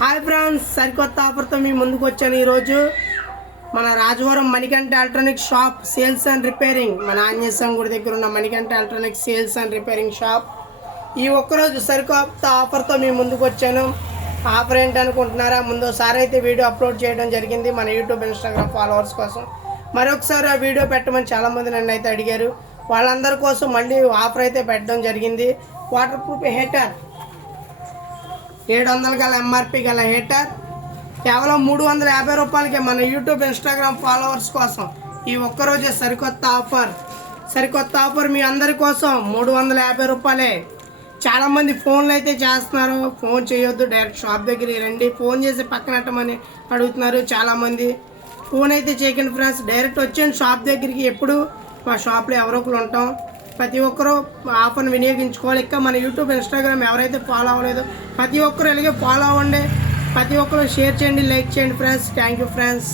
Hi friends, సరికొత్త ఆఫర్తో మీ ముందుకు వచ్చాను. ఈరోజు మన Rajavaram Manikanta electronic shop sales and repairing, మన ఆంజనేయ స్వామి గుడి దగ్గర ఉన్న Manikanta electronic sales and repairing shop ఈ ఒక్కరోజు సరికొత్త ఆఫర్తో మీ ముందుకు వచ్చాను. ఆఫర్ ఏంటనుకుంటున్నారా? ముందోసారి అయితే వీడియో అప్లోడ్ చేయడం జరిగింది మన యూట్యూబ్ ఇన్స్టాగ్రామ్ ఫాలోవర్స్ కోసం. మరొకసారి ఆ వీడియో పెట్టమని చాలామంది నన్ను అయితే అడిగారు. వాళ్ళందరి కోసం మళ్ళీ ఆఫర్ అయితే పెట్టడం జరిగింది. వాటర్ ప్రూఫ్ హీటర్ 700 గల ఎంఆర్పి గల హీటర్ కేవలం 350 రూపాయలకే మన యూట్యూబ్ ఇన్స్టాగ్రామ్ ఫాలోవర్స్ కోసం ఈ ఒక్కరోజే సరికొత్త ఆఫర్ మీ అందరి కోసం 350 రూపాయలే. చాలామంది ఫోన్లు అయితే చేస్తున్నారు. ఫోన్ చేయొద్దు, డైరెక్ట్ షాప్ దగ్గరికి రండి, ఫోన్ చేసి పక్కనట్టమని అడుగుతున్నారు చాలామంది. ఫోన్ అయితే చేయకండి ఫ్రెండ్స్, డైరెక్ట్ వచ్చేయండి షాప్ దగ్గరికి. ఎప్పుడు మా షాప్లో ఎవరో ఒకరు ఉంటాం. ప్రతి ఒక్కరూ ఆఫర్ని వినియోగించుకోవాలి. ఇంకా మన యూట్యూబ్ ఇన్స్టాగ్రామ్ ఎవరైతే ఫాలో అవ్వలేదో ప్రతి ఒక్కరు ఇలాగే ఫాలో అవ్వండి. ప్రతి ఒక్కరు షేర్ చేయండి, లైక్ చేయండి ఫ్రెండ్స్. Thank you friends.